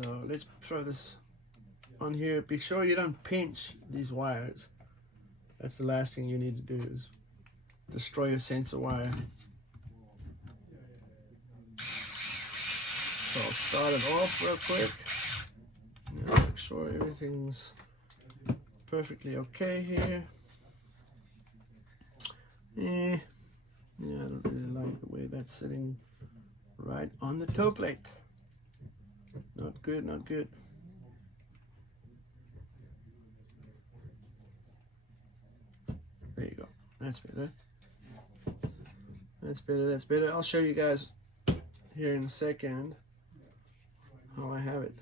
So let's throw this on here. Be sure you don't pinch these wires. That's the last thing you need to do, is destroy your sensor wire. So I'll start it off real quick. Now make sure everything's perfectly okay here. Yeah, I don't really like the way that's sitting right on the toe plate. Not good, not good. There you go. That's better. That's better, that's better. I'll show you guys here in a second how I have it.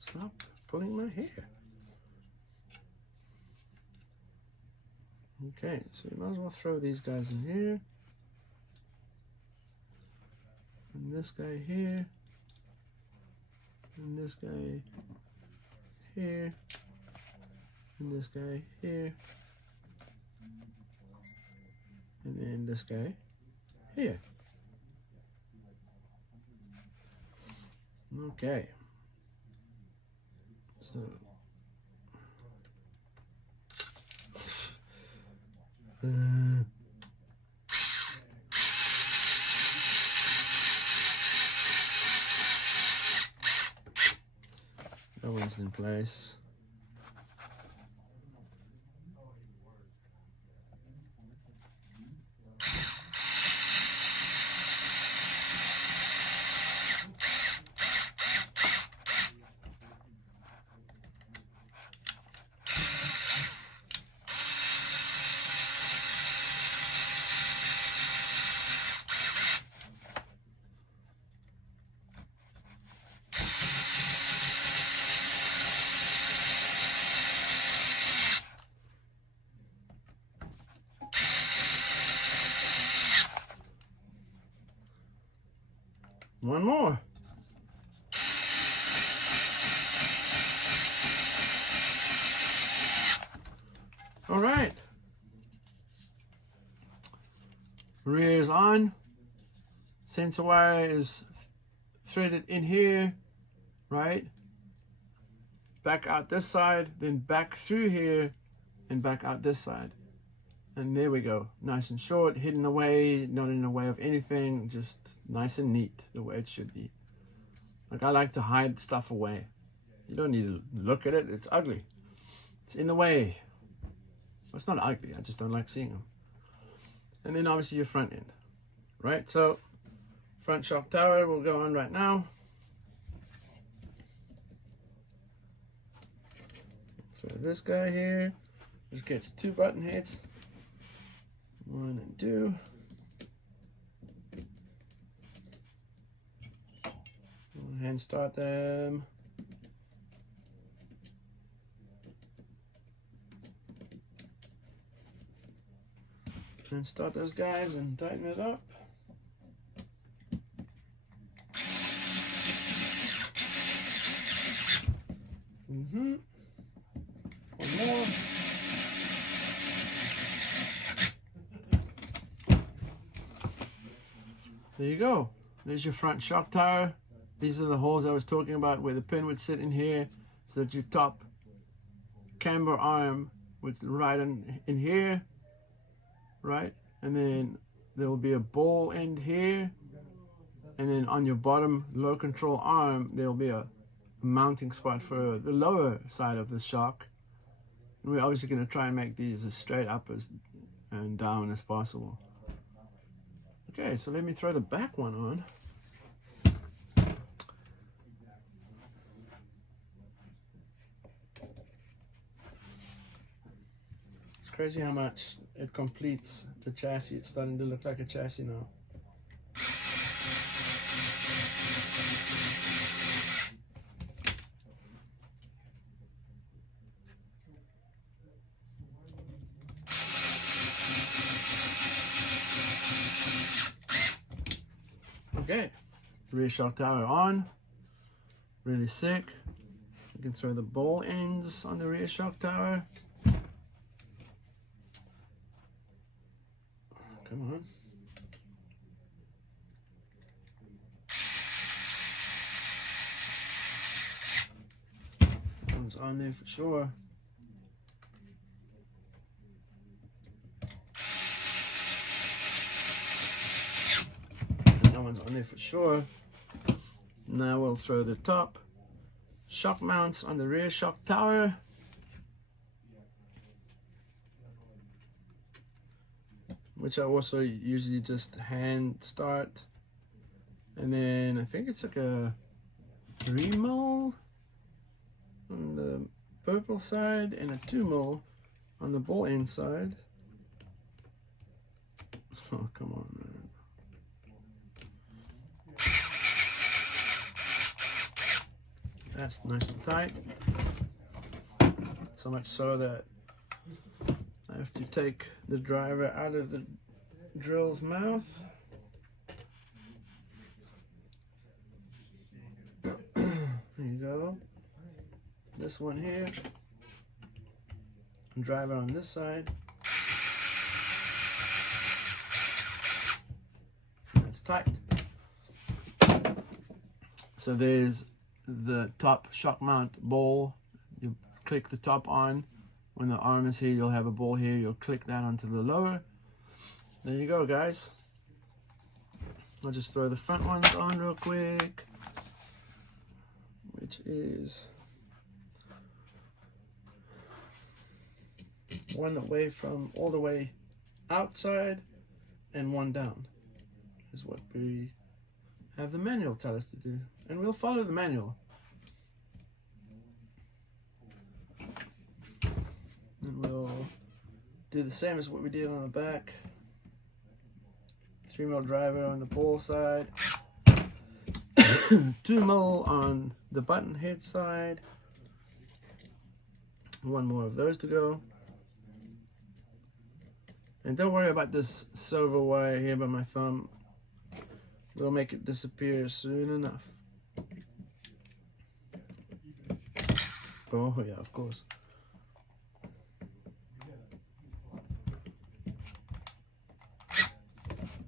Stop pulling my hair. Okay, so you might as well throw these guys in here. And this guy here. And this guy here. And this guy here. And then this guy here. Okay. So that one's in place. One more. All right. Rear is on. Sensor wire is threaded in here, right? Back out this side, then back through here, and back out this side. And there we go, nice and short, hidden away, not in the way of anything, just nice and neat, the way it should be. Like, I like to hide stuff away. You don't need to look at it, it's ugly. It's in the way. Well, it's not ugly, I just don't like seeing them. And then obviously your front end, right? So, front shock tower will go on right now. So this guy here, this gets 2 button heads. 1 and 2. Hand start them. And start those guys and tighten it up. One more. There you go. There's your front shock tower. These are the holes I was talking about where the pin would sit in here, so that your top camber arm would right in here, right? And then there will be a ball end here, and then on your bottom low control arm there will be a mounting spot for the lower side of the shock. And we're obviously going to try and make these as straight up and down as possible. Okay, so let me throw the back one on. It's crazy how much it completes the chassis. It's starting to look like a chassis now. Okay, rear shock tower on, really sick. You can throw the ball ends on the rear shock tower. Come on. one's on there for sure. That one's on there for sure. Now we'll throw the top shock mounts on the rear shock tower. Which I also usually just hand start. And then I think it's like a 3mm on the purple side and a 2mm on the ball end side. Oh, come on, man. That's nice and tight. So much so that I have to take the driver out of the drill's mouth. There you go. This one here. Driver on this side. That's tight. So there's the top shock mount ball. You click the top on. When the arm is here, you'll have a ball here. You'll click that onto the lower. There you go, guys. I'll just throw the front ones on real quick, which is one away from all the way outside and one down is what we have the manual tell us to do, and we'll follow the manual. And we'll do the same as what we did on the back. 3mm driver on the ball side, 2mm on the button head side. One more of those to go. And don't worry about this silver wire here by my thumb. We'll make it disappear soon enough. Oh yeah, of course.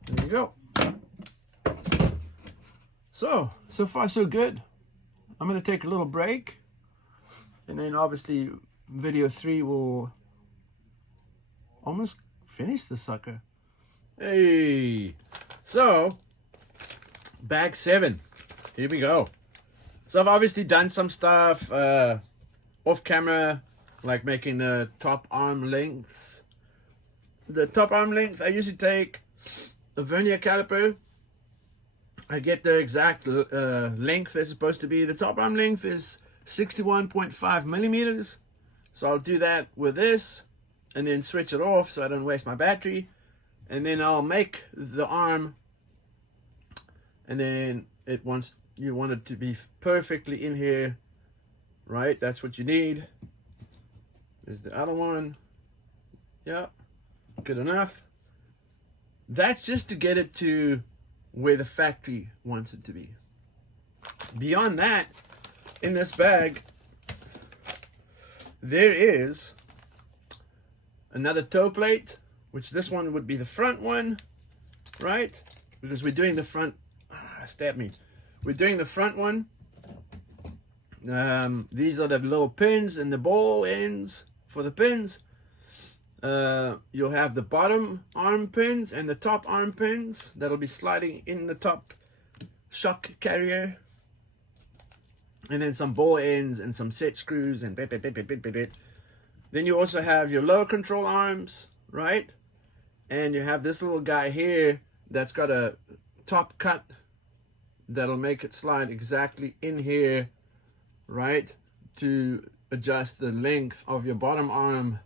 There you go. So far so good. I'm going to take a little break. And then obviously video 3 will almost finish the sucker. Hey! So, bag 7. Here we go. So I've obviously done some stuff off camera, like making the top arm lengths. The top arm length, I usually take a vernier caliper. I get the exact length it's supposed to be. The top arm length is 61.5 millimeters. So I'll do that with this and then switch it off so I don't waste my battery. And then I'll make the arm, and then you want it to be perfectly in here, right? That's what you need. There's the other one. Yeah, good enough. That's just to get it to where the factory wants it to be. Beyond that, in this bag, there is another toe plate, which this one would be the front one, right? Because we're doing the front, stab me. We're doing the front one. These are the little pins and the ball ends for the pins. You'll have the bottom arm pins and the top arm pins that'll be sliding in the top shock carrier. And then some ball ends and some set screws and bit. Then you also have your lower control arms, right? And you have this little guy here that's got a top cut that'll make it slide exactly in here, right? To adjust the length of your bottom arm,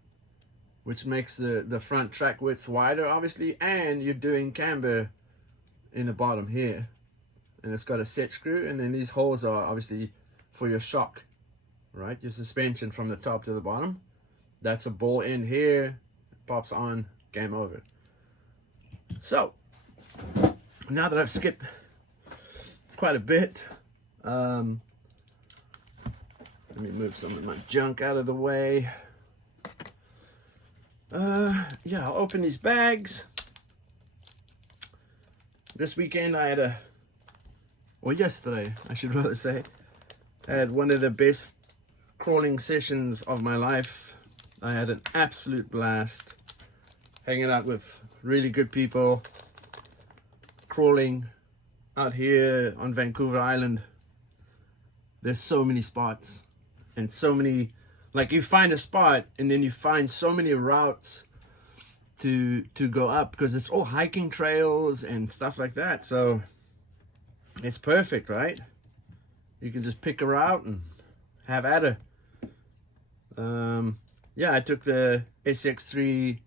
which makes the front track width wider, obviously. And you're doing camber in the bottom here. And it's got a set screw. And then these holes are obviously for your shock, right? Your suspension from the top to the bottom. That's a ball end here. Pops on, game over. So, now that I've skipped quite a bit, let me move some of my junk out of the way. Yeah, I'll open these bags. This weekend I had yesterday, I should rather say, I had one of the best crawling sessions of my life. I had an absolute blast hanging out with really good people, crawling out here on Vancouver Island. There's so many spots and so many, like you find a spot and then you find so many routes to go up, because it's all hiking trails and stuff like that. So it's perfect, right? You can just pick a route and have at her. Yeah, I took the SX3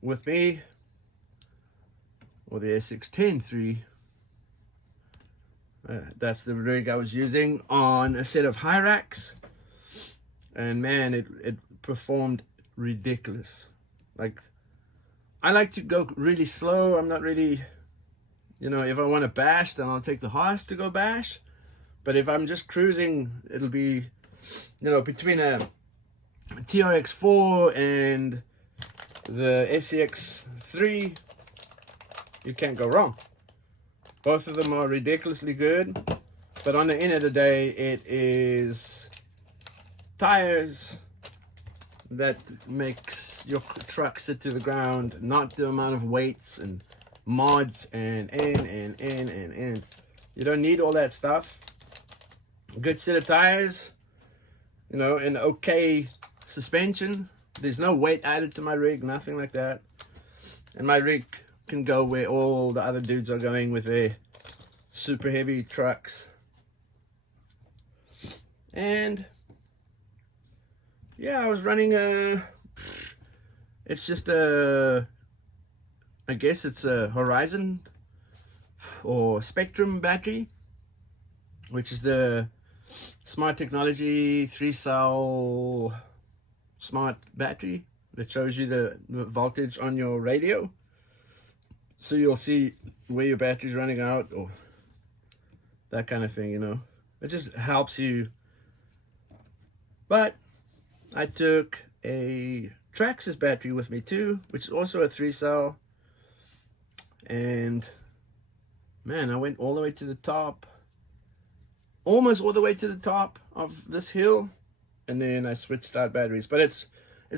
with me, or the SX10-3. That's the rig I was using on a set of high racks, and man, it performed ridiculous. Like, I like to go really slow. I'm not really, you know, if I want to bash, then I'll take the horse to go bash. But if I'm just cruising, it'll be, you know, between a TRX4 and the SX3, you can't go wrong. Both of them are ridiculously good, but on the end of the day, it is tires that makes your truck sit to the ground, not the amount of weights and mods and. You don't need all that stuff. A good set of tires, you know, and okay suspension. There's no weight added to my rig, nothing like that. And my rig can go where all the other dudes are going with their super heavy trucks. And yeah, I was running it's just I guess it's a Horizon or Spectrum battery, which is the smart technology 3-cell smart battery that shows you the voltage on your radio. So you'll see where your battery's running out or that kind of thing, you know. It just helps you. But I took a Traxxas battery with me too, which is also a 3-cell. And man, I went all the way to the top, almost all the way to the top of this hill, and then I switched out batteries. But it's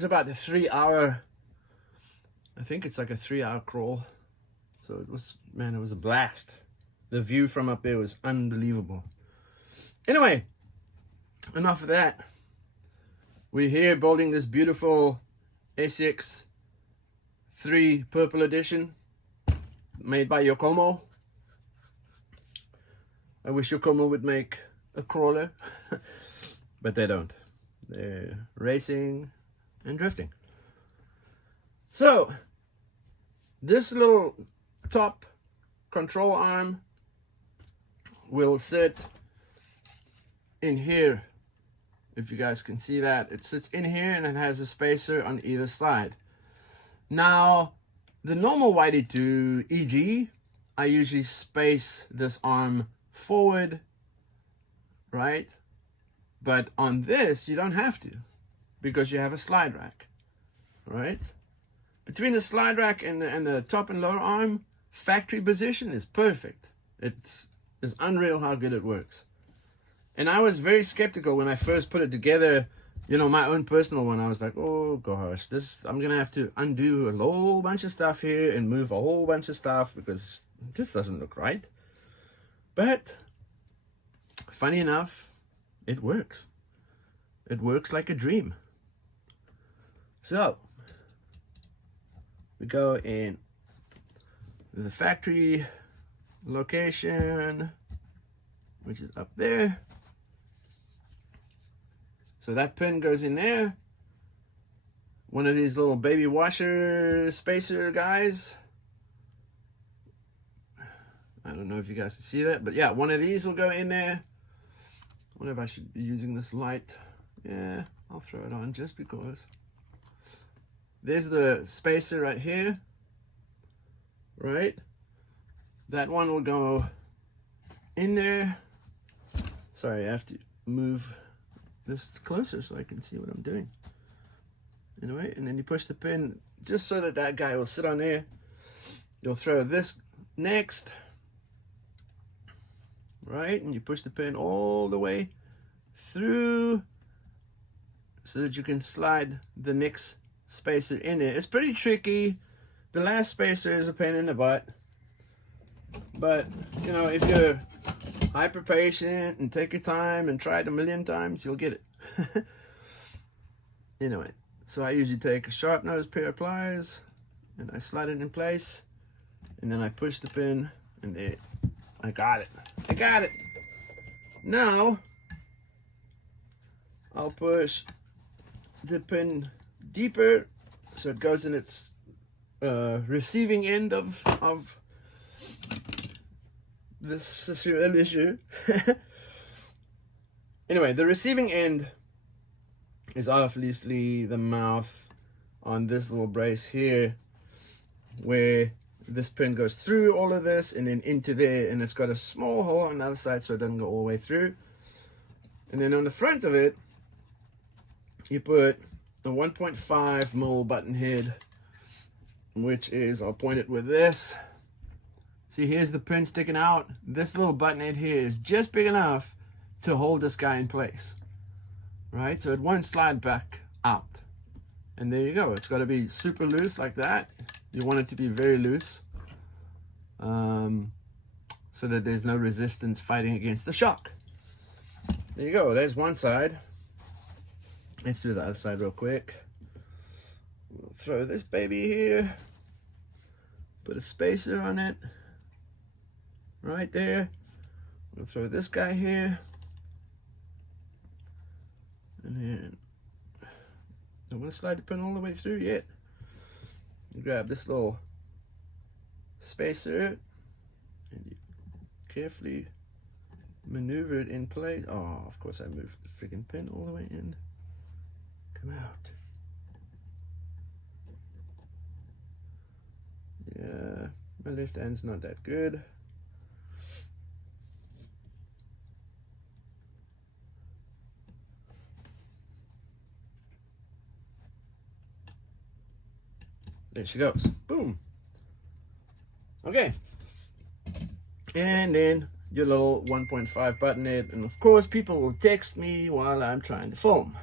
about the 3-hour, I think it's like a 3-hour crawl. So it was, man, it was a blast. The view from up there was unbelievable. Anyway, enough of that. We're here building this beautiful SX3 Purple Edition made by Yokomo. I wish Yokomo would make a crawler, but they don't. They're racing and drifting. So, this little top control arm will sit in here. If you guys can see that, it sits in here and it has a spacer on either side. Now, the normal YD-2 EG, I usually space this arm forward, right? But on this, you don't have to, because you have a slide rack, right? Between the slide rack and the top and lower arm, factory position is perfect. It's unreal how good it works. And I was very skeptical when I first put it together, you know, my own personal one. I was like, oh gosh, I'm gonna have to undo a whole bunch of stuff here and move a whole bunch of stuff because this doesn't look right. But funny enough, it works. It works like a dream. So we go in the factory location, which is up there. So that pin goes in there. One of these little baby washer spacer guys. I don't know if you guys can see that, but yeah, one of these will go in there. I wonder if I should be using this light. Yeah, I'll throw it on just because. There's the spacer right here, right? That one will go in there. Sorry, I have to move this closer so I can see what I'm doing. Anyway, and then you push the pin just so that that guy will sit on there. You'll throw this next, right? And you push the pin all the way through so that you can slide the next spacer in there. It's pretty tricky. The last spacer is a pain in the butt, but you know, if you're hyper patient and take your time and try it a million times, you'll get it. Anyway, so I usually take a sharp nose pair of pliers and I slide it in place, and then I push the pin, and there, I got it. I got it. Now I'll push the pin deeper so it goes in its receiving end of this issue. Anyway, the receiving end is obviously the mouth on this little brace here, where this pin goes through all of this and then into there, and it's got a small hole on the other side so it doesn't go all the way through. And then on the front of it, you put a 1.5 mil button head, which is, I'll point it with this. See, here's the pin sticking out. This little button head here is just big enough to hold this guy in place, right? So it won't slide back out. And there you go. It's got to be super loose like that. You want it to be very loose, so that there's no resistance fighting against the shock. There you go. There's one side. Let's do the other side real quick. We'll throw this baby here. Put a spacer on it. Right there. We'll throw this guy here. And then, don't want to slide the pin all the way through yet. Grab this little spacer and you carefully maneuver it in place. Oh, of course I moved the freaking pin all the way in. Come out. Yeah, my left hand's not that good. There she goes. Boom. Okay. And then your little 1.5 button head. And of course, people will text me while I'm trying to film.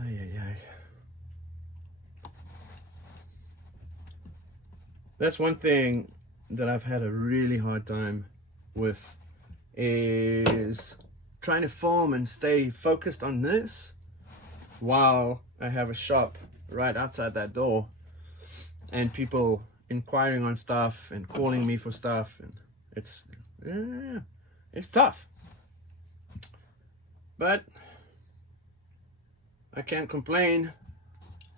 Ay, ay, ay. That's one thing that I've had a really hard time with, is trying to film and stay focused on this while I have a shop right outside that door and people inquiring on stuff and calling me for stuff, and it's tough, but I can't complain.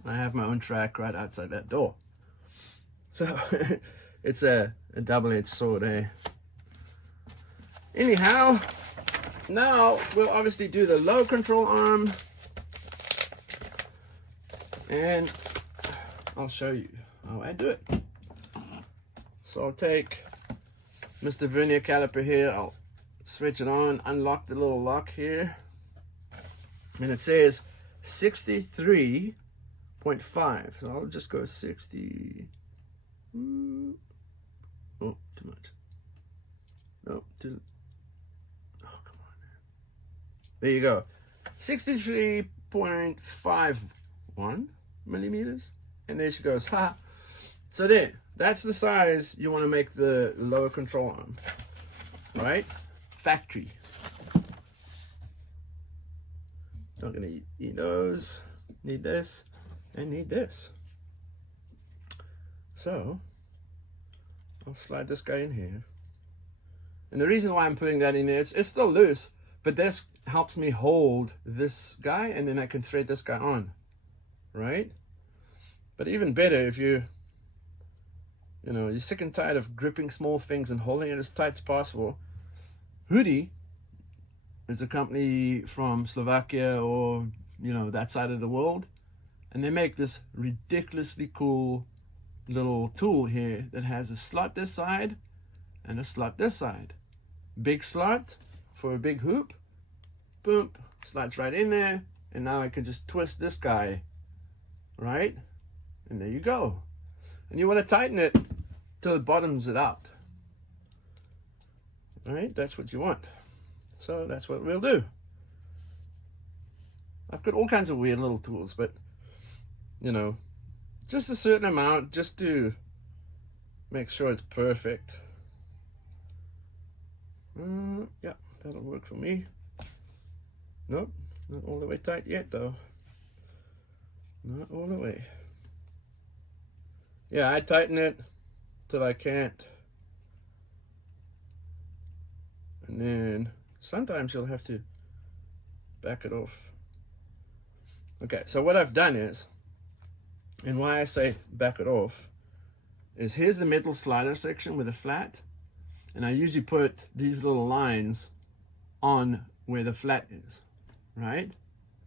I have my own track right outside that door, so it's a double-edged sword, eh? Anyhow, now we'll obviously do the low control arm, and I'll show you how I do it. So I'll take Mr. Vernier caliper here, I'll switch it on, unlock the little lock here, and it says 63.5, so I'll just go 60. Oh, too much. No, too. Oh, come on. There you go. 63.51 millimeters, and there she goes. Ha! So there, that's the size you want to make the lower control arm, right? Factory. Not gonna eat those. Need this and need this. So I'll slide this guy in here, and the reason why I'm putting that in there, it's still loose, but this helps me hold this guy, and then I can thread this guy on, right? But even better, if you're sick and tired of gripping small things and holding it as tight as possible, Hoodie is a company from Slovakia, or that side of the world, and they make this ridiculously cool little tool here that has a slot this side and a slot this side. Big slot for a big hoop, boom, slides right in there, and now I can just twist this guy, right? And there you go. And you want to tighten it till it bottoms it out, right? That's what you want. So that's what we'll do. I've got all kinds of weird little tools, but you know, just a certain amount just to make sure it's perfect. Yeah, that'll work for me. Nope, not all the way tight yet though. Not all the way. Yeah, I tighten it till I can't. And then sometimes you'll have to back it off. Okay, so what I've done is, and why I say back it off, is here's the metal slider section with a flat, and I usually put these little lines on where the flat is, right?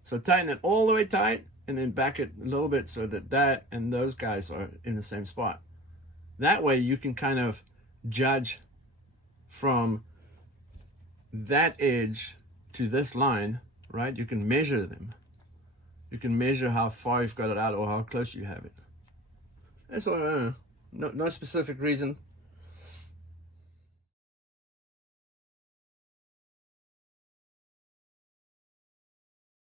So tighten it all the way tight, and then back it a little bit so that that and those guys are in the same spot. That way you can kind of judge from that edge to this line, right? You can measure them. You can measure how far you've got it out or how close you have it. That's all. No specific reason.